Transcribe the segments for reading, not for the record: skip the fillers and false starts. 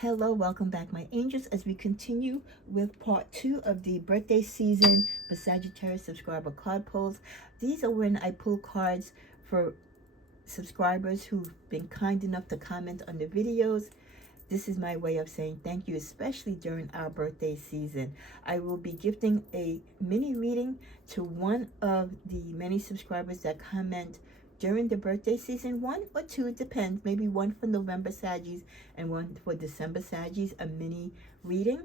Hello, welcome back, my angels, as we continue with part 2 of the birthday season for Sagittarius subscriber card pulls. These are when I pull cards for subscribers who've been kind enough to comment on the videos. This is my way of saying thank you, especially during our birthday season. I will be gifting a mini reading to one of the many subscribers that comment during the birthday season. One or two, it depends. Maybe one for November Saggies and one for December Saggies, a mini reading.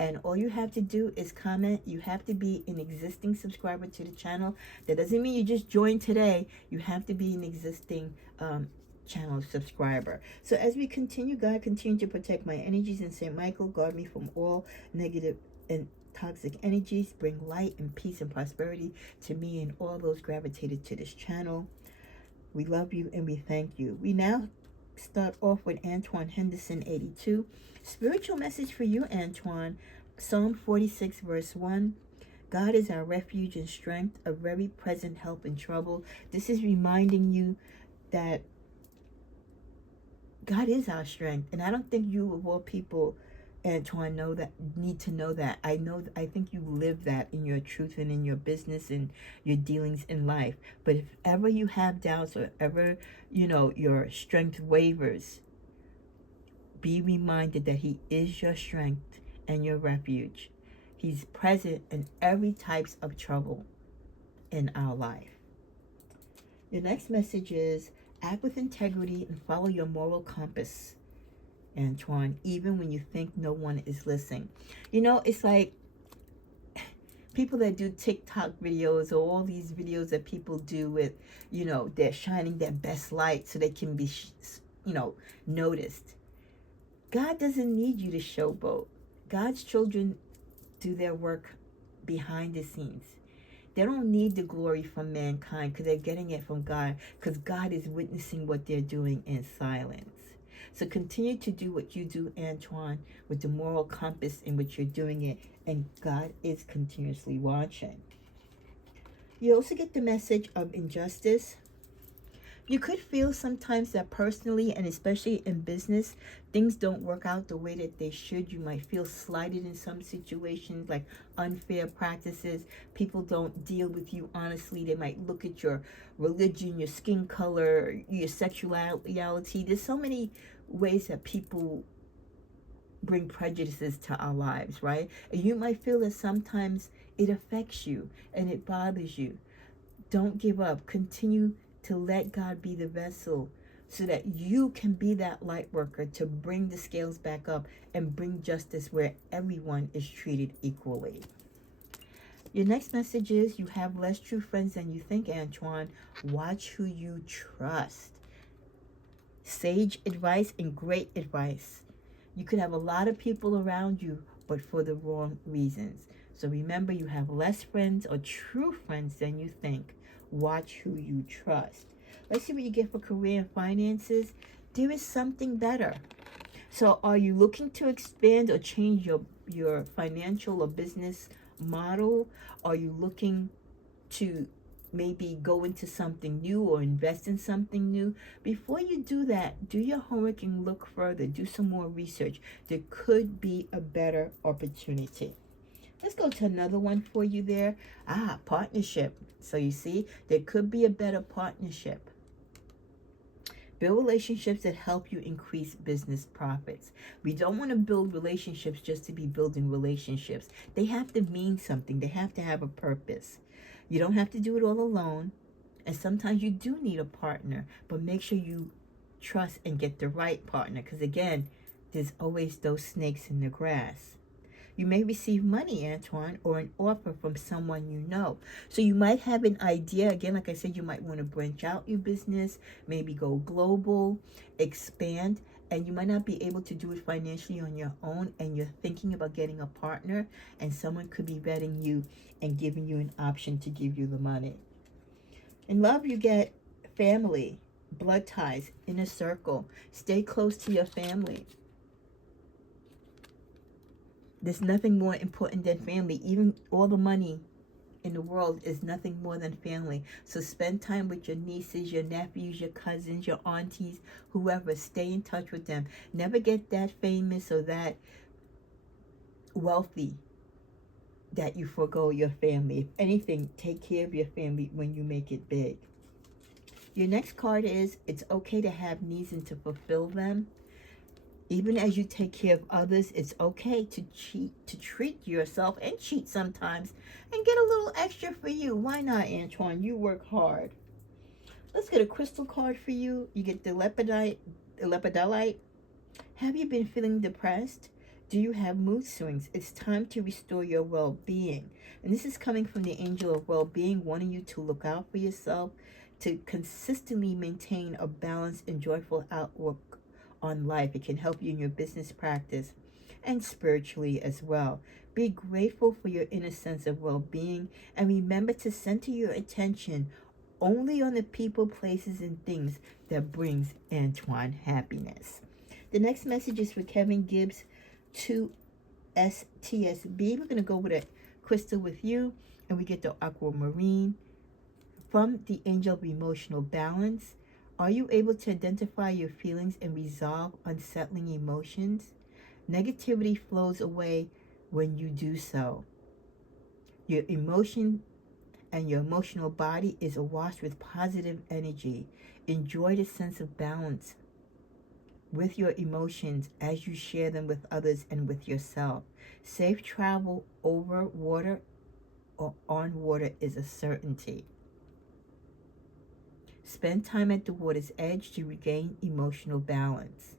And all you have to do is comment. You have to be an existing subscriber to the channel. That doesn't mean you just joined today. You have to be an existing channel subscriber. So as we continue, God continue to protect my energies, and Saint Michael guard me from all negative and toxic energies. Bring light and peace and prosperity to me and all those gravitated to this channel. We love you and we thank you. We now start off with Antoine Henderson 82. Spiritual message for you, Antoine. Psalm 46 verse 1. God is our refuge and strength, a very present help in trouble. This is reminding you that God is our strength. And I don't think you of all people, Antoine, need to know that. I think you live that in your truth and in your business and your dealings in life. But if ever you have doubts or ever, your strength wavers, be reminded that He is your strength and your refuge. He's present in every types of trouble in our life. Your next message is act with integrity and follow your moral compass, Antoine, even when you think no one is listening. It's like people that do TikTok videos or all these videos that people do with, they're shining their best light so they can be, noticed. God doesn't need you to showboat. God's children do their work behind the scenes. They don't need the glory from mankind because they're getting it from God, because God is witnessing what they're doing in silence. So continue to do what you do, Antoine, with the moral compass in which you're doing it, and God is continuously watching. You also get the message of injustice. You could feel sometimes that personally, and especially in business, things don't work out the way that they should. You might feel slighted in some situations, like unfair practices. People don't deal with you honestly. They might look at your religion, your skin color, your sexuality. There's so many ways that people bring prejudices to our lives, right? And you might feel that sometimes it affects you and it bothers you. Don't give up. Continue to let God be the vessel so that you can be that light worker to bring the scales back up and bring justice where everyone is treated equally. Your next message is you have less true friends than you think, Antoine. Watch who you trust. Sage advice and great advice. You could have a lot of people around you, but for the wrong reasons. So remember, you have less friends or true friends than you think. Watch who you trust. Let's see what you get for career and finances. There is something better. So are you looking to expand or change your financial or business model? Are you looking to maybe go into something new or invest in something new? Before you do that, do your homework and look further. Do some more research. There could be a better opportunity. Let's go to another one for you there. Partnership. So you see, there could be a better partnership. Build relationships that help you increase business profits. We don't want to build relationships just to be building relationships. They have to mean something. They have to have a purpose. You don't have to do it all alone. And sometimes you do need a partner. But make sure you trust and get the right partner. Because again, there's always those snakes in the grass. You may receive money, Antoine, or an offer from someone you know. So you might have an idea. Again, like I said, you might want to branch out your business, maybe go global, expand, and you might not be able to do it financially on your own, and you're thinking about getting a partner, and someone could be vetting you and giving you an option to give you the money. In love, you get family, blood ties, inner circle. Stay close to your family. There's nothing more important than family. Even all the money in the world is nothing more than family. So spend time with your nieces, your nephews, your cousins, your aunties, whoever. Stay in touch with them. Never get that famous or that wealthy that you forego your family. If anything, take care of your family when you make it big. Your next card is, it's okay to have needs and to fulfill them. Even as you take care of others, it's okay to treat yourself and cheat sometimes and get a little extra for you. Why not, Antoine? You work hard. Let's get a crystal card for you. You get the lepidolite. Have you been feeling depressed? Do you have mood swings? It's time to restore your well-being. And this is coming from the angel of well-being, wanting you to look out for yourself, to consistently maintain a balanced and joyful outlook on life. It can help you in your business practice and spiritually as well. Be grateful for your inner sense of well-being, and remember to center your attention only on the people, places, and things that brings Antoine happiness. The next message is for Kevin Gibbs, 2STSB. We're going to go with a crystal with you, and we get the aquamarine from the angel of emotional balance. Are you able to identify your feelings and resolve unsettling emotions? Negativity flows away when you do so. Your emotion and your emotional body is awash with positive energy. Enjoy the sense of balance with your emotions as you share them with others and with yourself. Safe travel over water or on water is a certainty. Spend time at the water's edge to regain emotional balance.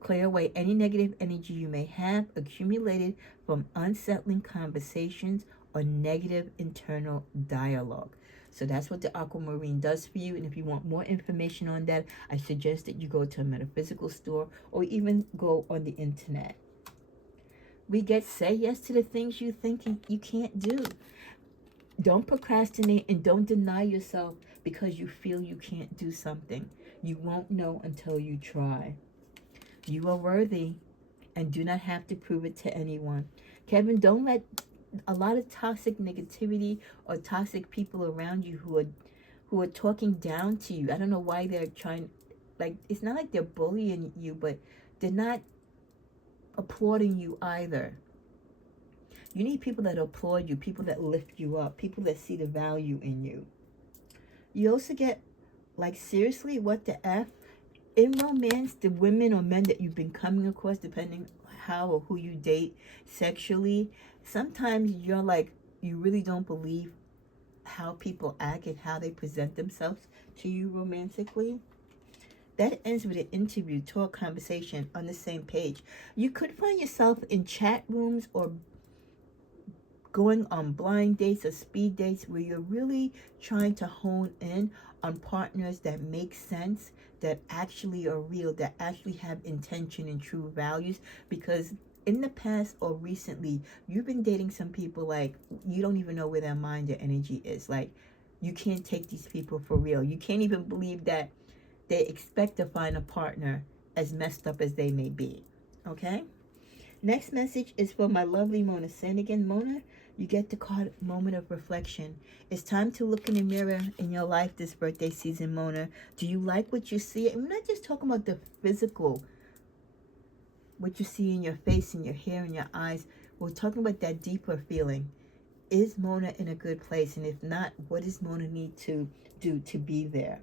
Clear away any negative energy you may have accumulated from unsettling conversations or negative internal dialogue. So that's what the aquamarine does for you. And if you want more information on that, I suggest that you go to a metaphysical store or even go on the internet. We get say yes to the things you think you can't do. Don't procrastinate and don't deny yourself because you feel you can't do something. You won't know until you try. You are worthy and do not have to prove it to anyone. Kevin, don't let a lot of toxic negativity or toxic people around you who are talking down to you. I don't know why they're trying, like, it's not like they're bullying you, but they're not applauding you either. You need people that applaud you, people that lift you up, people that see the value in you. You also get, like, seriously, what the F? In romance, the women or men that you've been coming across, depending how or who you date sexually, sometimes you're like, you really don't believe how people act and how they present themselves to you romantically. That ends with an interview, talk, conversation on the same page. You could find yourself in chat rooms or going on blind dates or speed dates where you're really trying to hone in on partners that make sense, that actually are real, that actually have intention and true values. Because in the past or recently, you've been dating some people like you don't even know where their mind or energy is. Like, you can't take these people for real. You can't even believe that they expect to find a partner as messed up as they may be. Okay? Next message is for my lovely Mona Sanigan. Mona, you get the card moment of reflection. It's time to look in the mirror in your life this birthday season, Mona. Do you like what you see? And we're not just talking about the physical, what you see in your face, in your hair, in your eyes. We're talking about that deeper feeling. Is Mona in a good place? And if not, what does Mona need to do to be there?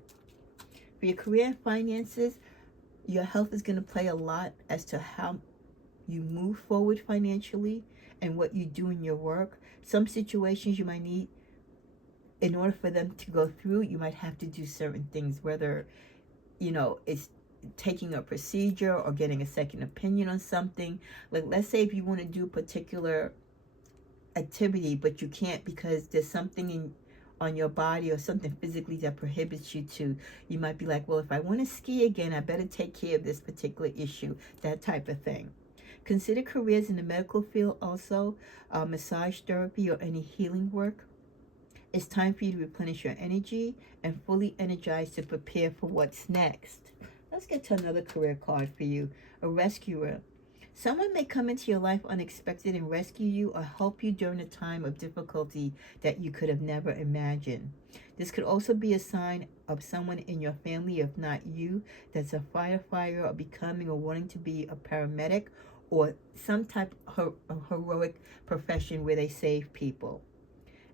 For your career and finances, your health is going to play a lot as to how you move forward financially and what you do in your work. Some situations you might need, in order for them to go through, you might have to do certain things, whether, it's taking a procedure or getting a second opinion on something. Like, let's say if you want to do a particular activity, but you can't because there's something on your body or something physically that prohibits you to. You might be like, well, if I want to ski again, I better take care of this particular issue, that type of thing. Consider careers in the medical field also, massage therapy or any healing work. It's time for you to replenish your energy and fully energize to prepare for what's next. Let's get to another career card for you, a rescuer. Someone may come into your life unexpected and rescue you or help you during a time of difficulty that you could have never imagined. This could also be a sign of someone in your family, if not you, that's a firefighter or becoming or wanting to be a paramedic or some type of heroic profession where they save people.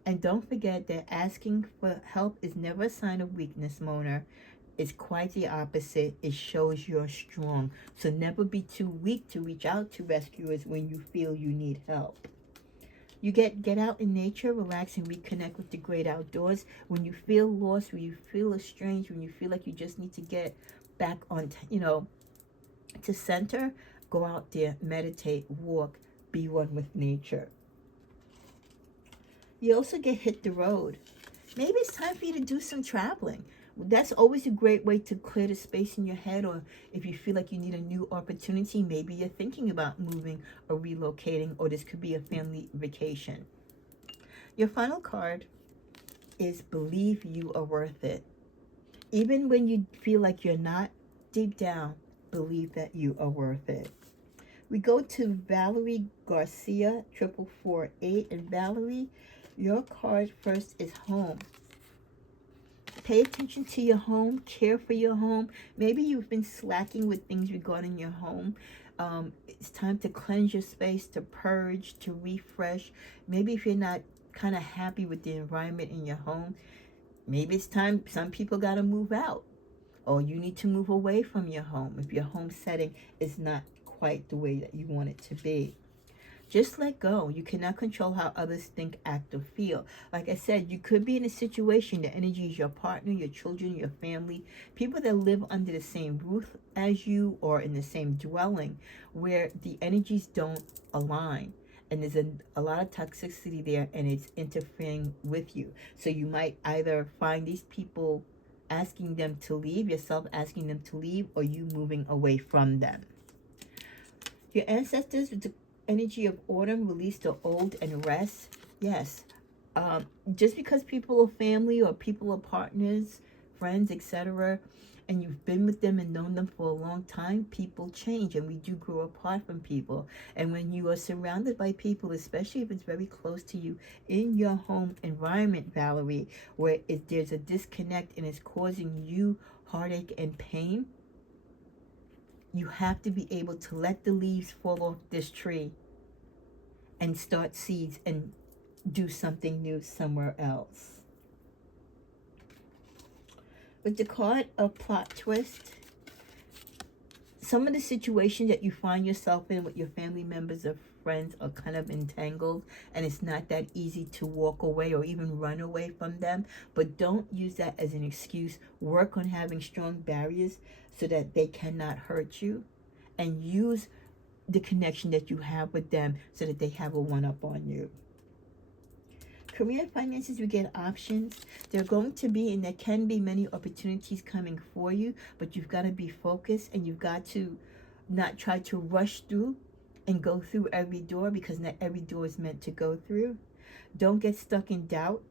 And don't forget that asking for help is never a sign of weakness, Mona. It's quite the opposite. It shows you're strong. So never be too weak to reach out to rescuers when you feel you need help. You get out in nature, relax, and reconnect with the great outdoors. When you feel lost, when you feel estranged, when you feel like you just need to get back on, to center, go out there, meditate, walk, be one with nature. You also get hit the road. Maybe it's time for you to do some traveling. That's always a great way to clear the space in your head, or if you feel like you need a new opportunity, maybe you're thinking about moving or relocating, or this could be a family vacation. Your final card is believe you are worth it. Even when you feel like you're not, deep down, believe that you are worth it. We go to Valerie Garcia, 4448, and Valerie, your card first is home. Pay attention to your home, care for your home. Maybe you've been slacking with things regarding your home. It's time to cleanse your space, to purge, to refresh. Maybe if you're not kind of happy with the environment in your home, maybe it's time, some people got to move out, or you need to move away from your home if your home setting is not quite the way that you want it to be. Just let go. You cannot control how others think, act, or feel. Like I said, you could be in a situation, the energy is your partner, your children, your family, people that live under the same roof as you or in the same dwelling, where the energies don't align. And there's a lot of toxicity there, and it's interfering with you. So you might either find these people asking them to leave, yourself asking them to leave, or you moving away from them. Your ancestors, with the energy of autumn, release the old and rest. Yes. Just because people are family or people are partners, friends, etc., and you've been with them and known them for a long time, people change, and we do grow apart from people. And when you are surrounded by people, especially if it's very close to you in your home environment, Valerie, where there's a disconnect and it's causing you heartache and pain, you have to be able to let the leaves fall off this tree and start seeds and do something new somewhere else. With the card of plot twist, some of the situations that you find yourself in with your family members or friends are kind of entangled, and it's not that easy to walk away or even run away from them. But don't use that as an excuse. Work on having strong barriers so that they cannot hurt you, and use the connection that you have with them so that they have a one-up on you. Career and finances, we get options. There are going to be, and there can be, many opportunities coming for you, but you've got to be focused, and you've got to not try to rush through and go through every door, because not every door is meant to go through. Don't get stuck in doubt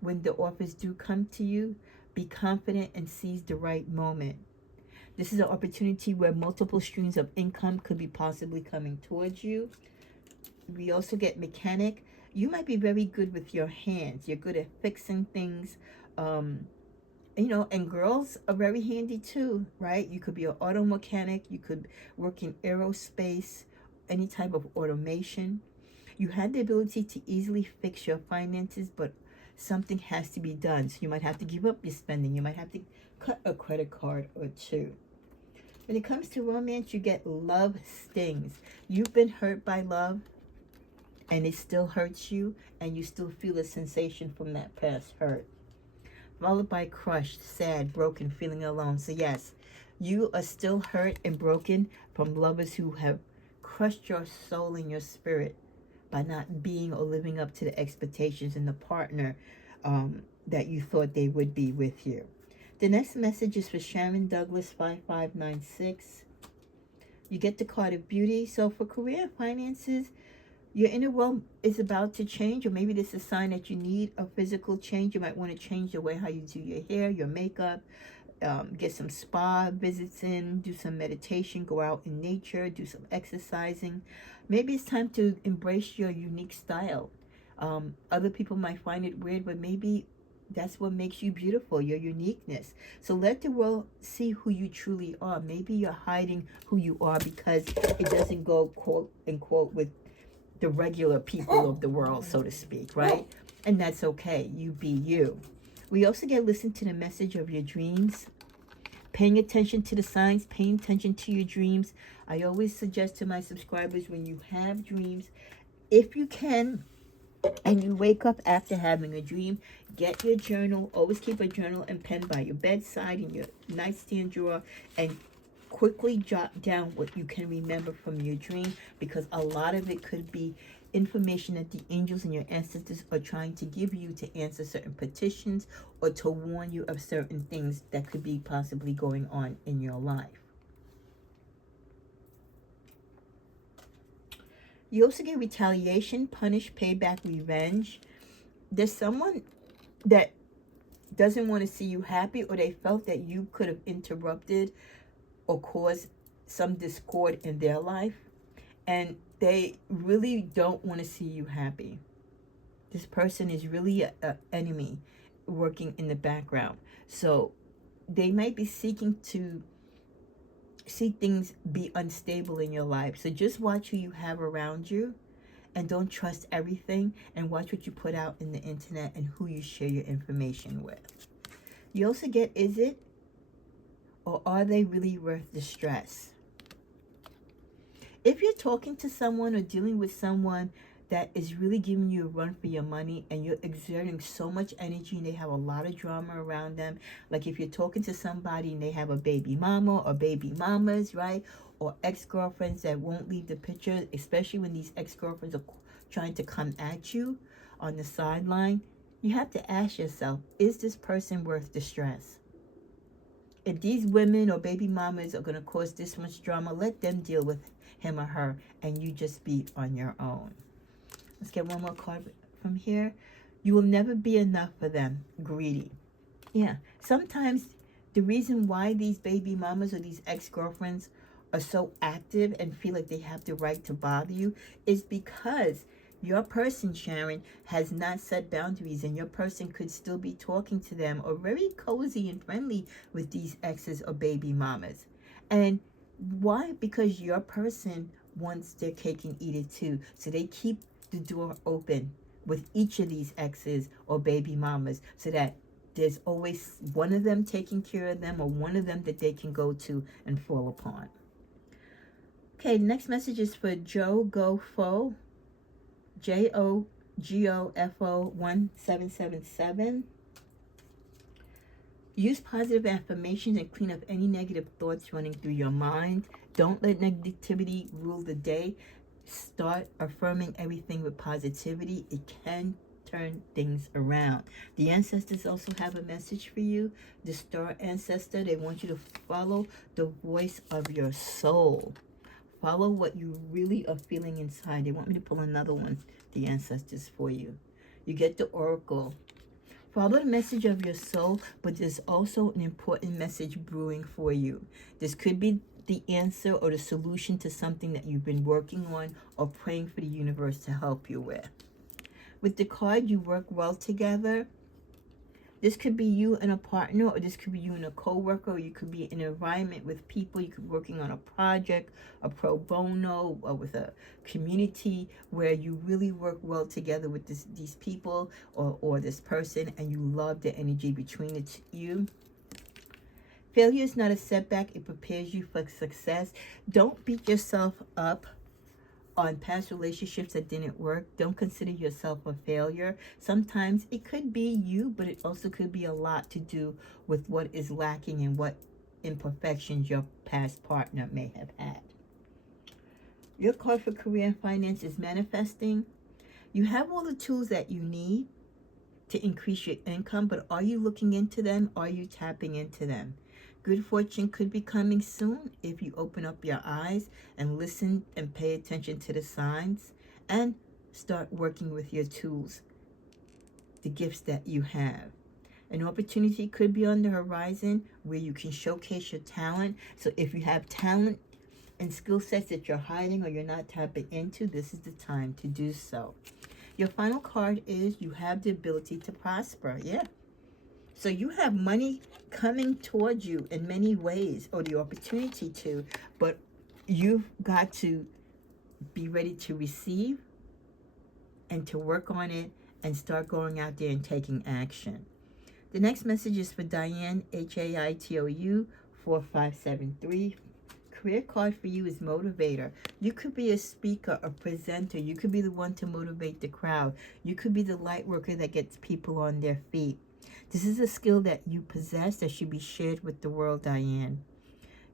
when the offers do come to you. Be confident and seize the right moment. This is an opportunity where multiple streams of income could be possibly coming towards you. We also get mechanic. You might be very good with your hands. You're good at fixing things. And girls are very handy too, right? You could be an auto mechanic. You could work in aerospace, any type of automation. You have the ability to easily fix your finances, but something has to be done. So you might have to give up your spending. You might have to cut a credit card or two. When it comes to romance, you get love stings. You've been hurt by love, and it still hurts you, and you still feel a sensation from that past hurt. Followed by crushed, sad, broken, feeling alone. So yes, you are still hurt and broken from lovers who have crushed your soul and your spirit by not being or living up to the expectations in the partner that you thought they would be with you. The next message is for Sharon Douglas, 5596. You get the card of beauty. So for career and finances, your inner world is about to change, or maybe this is a sign that you need a physical change. You might want to change the way how you do your hair, your makeup, get some spa visits in, do some meditation, go out in nature, do some exercising. Maybe it's time to embrace your unique style. Other people might find it weird, but maybe that's what makes you beautiful, your uniqueness. So let the world see who you truly are. Maybe you're hiding who you are because it doesn't go, quote unquote, with the regular people of the world, so to speak, right? And that's okay. You be you. We also get to listen to the message of your dreams, paying attention to the signs, paying attention to your dreams. I always suggest to my subscribers, when you have dreams, if you can, and you wake up after having a dream, get your journal. Always keep a journal and pen by your bedside, in your nightstand drawer, and quickly jot down what you can remember from your dream, because a lot of it could be information that the angels and your ancestors are trying to give you to answer certain petitions or to warn you of certain things that could be possibly going on in your life. You also get retaliation, punish, payback, revenge. There's someone that doesn't want to see you happy, or they felt that you could have interrupted or caused some discord in their life, and they really don't want to see you happy. This person is really an enemy working in the background. So they might be seeking to see things be unstable in your life. So just watch who you have around you, and don't trust everything, and watch what you put out in the internet and who you share your information with. You also get, is it or are they really worth the stress? If you're talking to someone or dealing with someone that is really giving you a run for your money, and you're exerting so much energy and they have a lot of drama around them, like if you're talking to somebody and they have a baby mama or baby mamas, right? Or ex-girlfriends that won't leave the picture, especially when these ex-girlfriends are trying to come at you on the sideline, you have to ask yourself, is this person worth the stress? If these women or baby mamas are going to cause this much drama, let them deal with him or her, and you just be on your own. Let's get one more card from here. You will never be enough for them. Greedy. Yeah. Sometimes the reason why these baby mamas or these ex-girlfriends are so active and feel like they have the right to bother you is because your person, Sharon, has not set boundaries, and your person could still be talking to them or very cozy and friendly with these exes or baby mamas. And why? Because your person wants their cake and eat it too. So they keep the door open with each of these exes or baby mamas, so that there's always one of them taking care of them, or one of them that they can go to and fall upon. Okay, next message is for Joe Gofo, JOGOFO 1777. Use positive affirmations and clean up any negative thoughts running through your mind. Don't let negativity rule the day. Start affirming everything with positivity. It can turn things around. The ancestors also have a message for you. The star ancestor, they want you to follow the voice of your soul. Follow what you really are feeling inside. They want me to pull another one, the ancestors, for you. You get the oracle. Follow the message of your soul, but there's also an important message brewing for you. This could be the answer or the solution to something that you've been working on or praying for the universe to help you with. With the card, you work well together. This could be you and a partner, or this could be you and a co-worker, or you could be in an environment with people. You could be working on a project, a pro bono, or with a community where you really work well together with these people or this person, and you love the energy between you. Failure is not a setback. It prepares you for success. Don't beat yourself up on past relationships that didn't work. Don't consider yourself a failure. Sometimes it could be you, but it also could be a lot to do with what is lacking and what imperfections your past partner may have had. Your card for career and finance is manifesting. You have all the tools that you need to increase your income, but are you looking into them? Are you tapping into them? Good fortune could be coming soon if you open up your eyes and listen and pay attention to the signs and start working with your tools, the gifts that you have. An opportunity could be on the horizon where you can showcase your talent. So if you have talent and skill sets that you're hiding or you're not tapping into, this is the time to do so. Your final card is you have the ability to prosper. Yeah. So you have money coming towards you in many ways, or the opportunity to, but you've got to be ready to receive and to work on it and start going out there and taking action. The next message is for Diane, Haitou 4573. Career card for you is motivator. You could be a speaker, a presenter. You could be the one to motivate the crowd. You could be the light worker that gets people on their feet. This is a skill that you possess that should be shared with the world, Diane.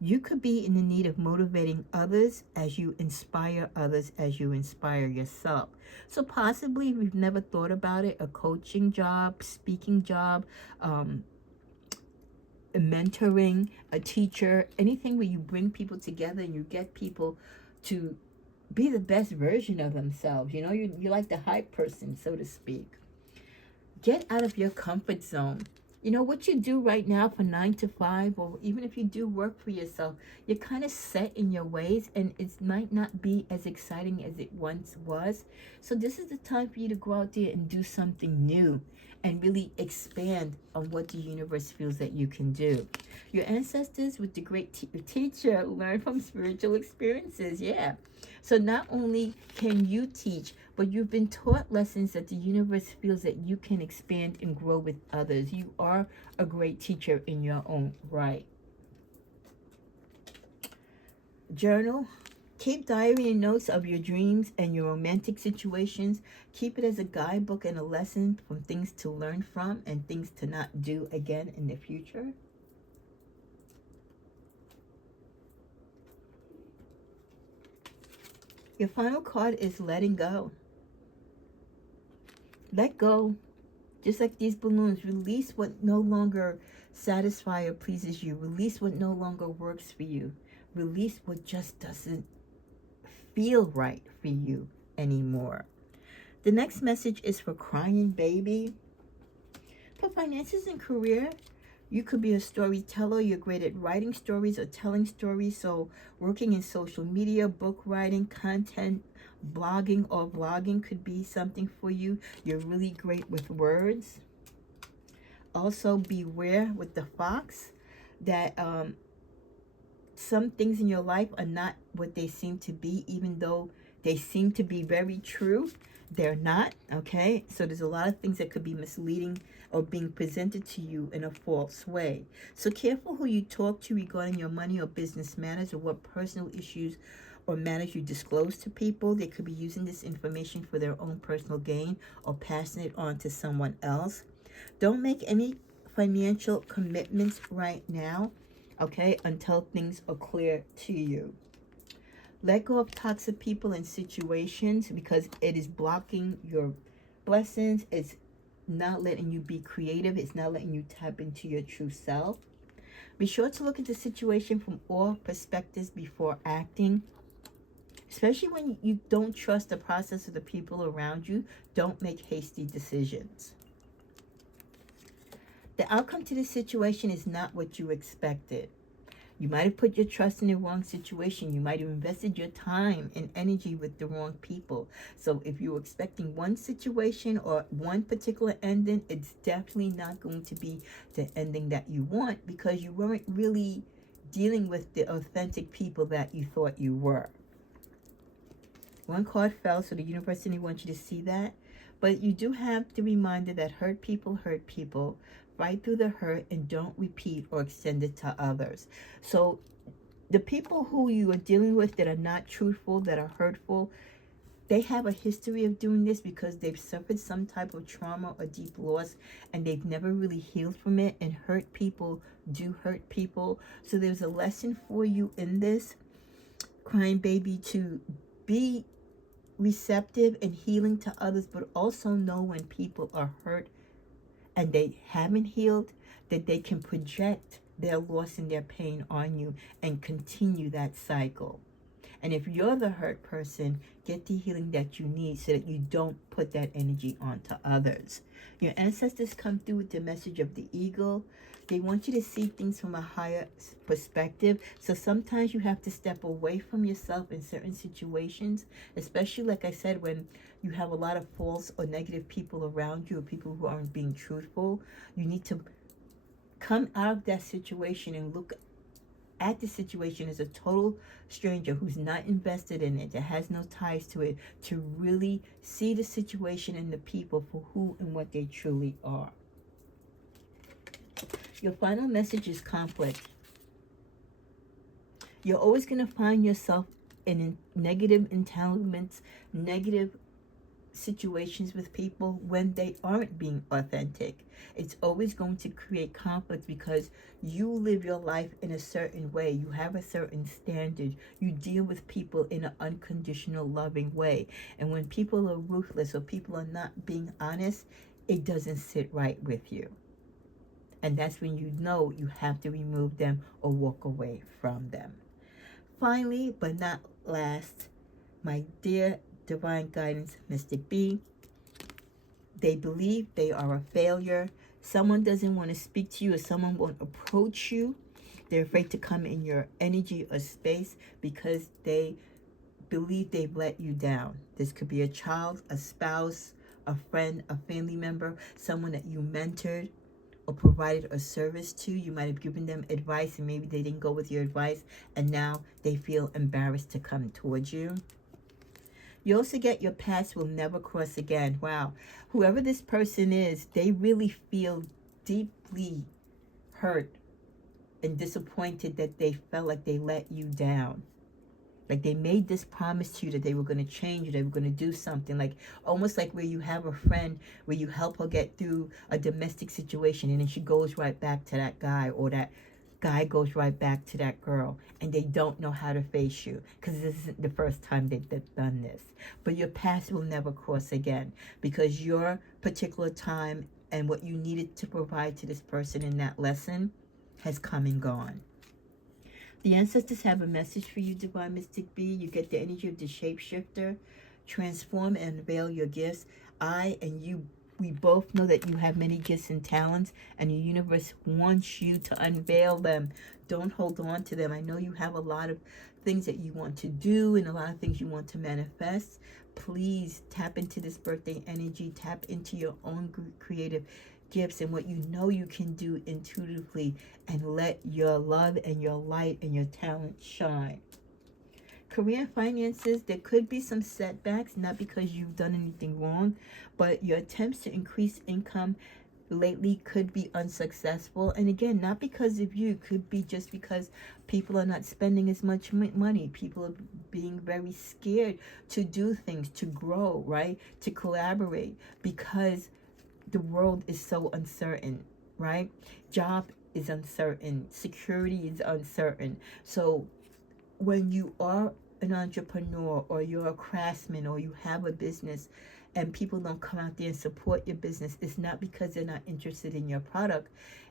You could be in the need of motivating others as you inspire others as you inspire yourself. So possibly, if you've never thought about it, a coaching job, speaking job, a mentoring, a teacher, anything where you bring people together and you get people to be the best version of themselves. You know, you're like the hype person, so to speak. Get out of your comfort zone. You know, what you do right now for 9 to 5, or even if you do work for yourself, you're kind of set in your ways and it might not be as exciting as it once was. So this is the time for you to go out there and do something new and really expand on what the universe feels that you can do. Your ancestors with the great teacher learn from spiritual experiences. Yeah. So not only can you teach, but you've been taught lessons that the universe feels that you can expand and grow with others. You are a great teacher in your own right. Journal. Keep diary and notes of your dreams and your romantic situations. Keep it as a guidebook and a lesson from things to learn from and things to not do again in the future. Your final card is letting go. Let go. Just like these balloons, release what no longer satisfies or pleases you. Release what no longer works for you. Release what just doesn't feel right for you anymore. The next message is for crying baby. For finances and career, you could be a storyteller. You're great at writing stories or telling stories. So working in social media, book writing, content, blogging or vlogging could be something for you. You're really great with words. Also beware with the fox that some things in your life are not what they seem to be, even though they seem to be very true. They're not, okay? So there's a lot of things that could be misleading or being presented to you in a false way. So careful who you talk to regarding your money or business matters or what personal issues or matters you disclose to people. They could be using this information for their own personal gain or passing it on to someone else. Don't make any financial commitments right now, okay, until things are clear to you. Let go of toxic people and situations because it is blocking your blessings. It's not letting you be creative. It's not letting you tap into your true self. Be sure to look at the situation from all perspectives before acting. Especially when you don't trust the process of the people around you, don't make hasty decisions. The outcome to this situation is not what you expected. You might have put your trust in the wrong situation. You might have invested your time and energy with the wrong people. So if you're expecting one situation or one particular ending, it's definitely not going to be the ending that you want because you weren't really dealing with the authentic people that you thought you were. One card fell, so the universe didn't want you to see that. But you do have the reminder that hurt people hurt people. Fight through the hurt and don't repeat or extend it to others. So the people who you are dealing with that are not truthful, that are hurtful, they have a history of doing this because they've suffered some type of trauma or deep loss and they've never really healed from it. And hurt people do hurt people. So there's a lesson for you in this, crying baby, to be receptive and healing to others, but also know when people are hurt and they haven't healed, that they can project their loss and their pain on you and continue that cycle. And if you're the hurt person, get the healing that you need so that you don't put that energy onto others. Your ancestors come through with the message of the eagle. They want you to see things from a higher perspective. So sometimes you have to step away from yourself in certain situations, especially, like I said, when you have a lot of false or negative people around you, or people who aren't being truthful. You need to come out of that situation and look at the situation as a total stranger who's not invested in it, that has no ties to it, to really see the situation and the people for who and what they truly are. Your final message is conflict. You're always going to find yourself in negative entanglements, negative situations with people when they aren't being authentic. It's always going to create conflict because you live your life in a certain way. You have a certain standard. You deal with people in an unconditional, loving way. And when people are ruthless or people are not being honest, it doesn't sit right with you. And that's when you know you have to remove them or walk away from them. Finally, but not last, my dear divine guidance, Mystic B, they believe they are a failure. Someone doesn't want to speak to you, or someone won't approach you. They're afraid to come in your energy or space because they believe they've let you down. This could be a child, a spouse, a friend, a family member, someone that you mentored or provided a service to. You might have given them advice and maybe they didn't go with your advice, and now they feel embarrassed to come towards you. You also get your paths will never cross again. Wow. Whoever this person is, they really feel deeply hurt and disappointed that they felt like they let you down. Like they made this promise to you that they were going to change you, they were going to do something. Like almost like where you have a friend where you help her get through a domestic situation and then she goes right back to that guy, or that guy goes right back to that girl, and they don't know how to face you because this isn't the first time they've done this. But your past will never cross again because your particular time and what you needed to provide to this person in that lesson has come and gone. The ancestors have a message for you, Divine Mystic B. You get the energy of the shapeshifter. Transform and unveil your gifts. I and you, we both know that you have many gifts and talents, and the universe wants you to unveil them. Don't hold on to them. I know you have a lot of things that you want to do and a lot of things you want to manifest. Please tap into this birthday energy. Tap into your own creative gifts and what you know you can do intuitively, and let your love and your light and your talent shine. Career and finances, there could be some setbacks, not because you've done anything wrong, but your attempts to increase income lately could be unsuccessful. And again, not because of you, it could be just because people are not spending as much money. People are being very scared to do things, to grow, right? To collaborate, because the world is so uncertain, right? Job is uncertain. Security is uncertain. So when you are an entrepreneur, or you're a craftsman, or you have a business, and people don't come out there and support your business, it's not because they're not interested in your product.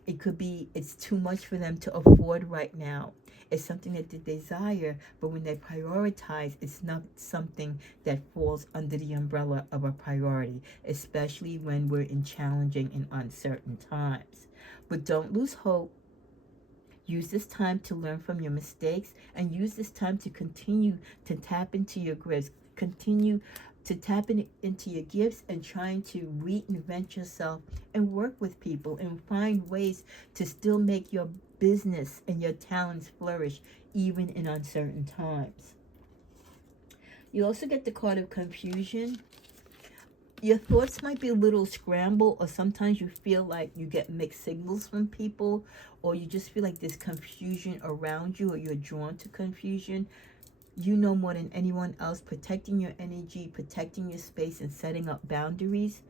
It could be it's too much for them to afford right now. It's something that they desire, but when they prioritize, it's not something that falls under the umbrella of a priority, especially when we're in challenging and uncertain times. But don't lose hope. Use this time to learn from your mistakes, and use this time to continue to tap into your gifts. Continue to tap into your gifts and trying to reinvent yourself and work with people and find ways to still make your business and your talents flourish even in uncertain times. You also get the card of confusion. Your thoughts might be a little scrambled, or sometimes you feel like you get mixed signals from people, or you just feel like there's confusion around you, or you're drawn to confusion. You know more than anyone else, protecting your energy, protecting your space, and setting up boundaries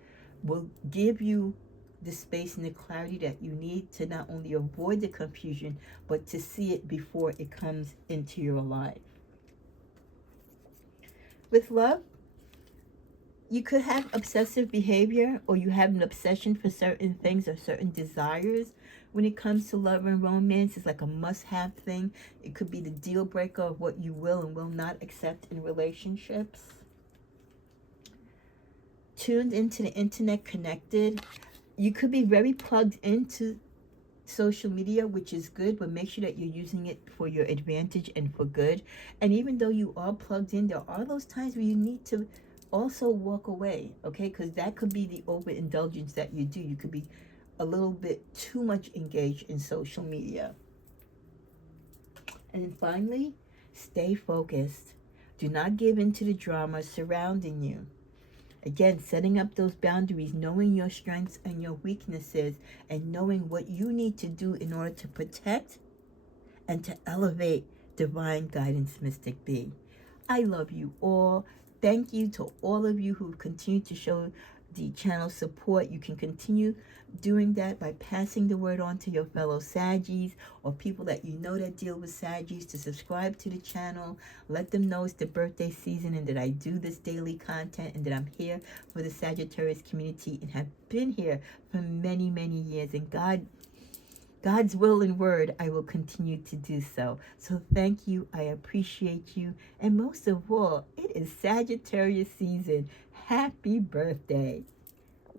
will give you the space and the clarity that you need to not only avoid the confusion, but to see it before it comes into your life. With love, you could have obsessive behavior, or you have an obsession for certain things or certain desires, when it comes to love and romance. It's like a must-have thing. It could be the deal breaker of what you will and will not accept in relationships. Tuned into the internet, connected. You could be very plugged into social media, which is good, but make sure that you're using it for your advantage and for good. And even though you are plugged in, there are those times where you need to also walk away, okay? Because that could be the overindulgence that you do. You could be a little bit too much engaged in social media. And then finally, stay focused. Do not give in to the drama surrounding you. Again, setting up those boundaries, knowing your strengths and your weaknesses, and knowing what you need to do in order to protect and to elevate divine guidance, Mystic B. I love you all. Thank you to all of you who continue to show the channel support. You can continue doing that by passing the word on to your fellow Saggies or people that you know that deal with Saggies to subscribe to the channel. Let them know it's the birthday season and that I do this daily content and that I'm here for the Sagittarius community and have been here for many, many years. And God's will and word, I will continue to do so. So thank you. I appreciate you. And most of all, it is Sagittarius season. Happy birthday.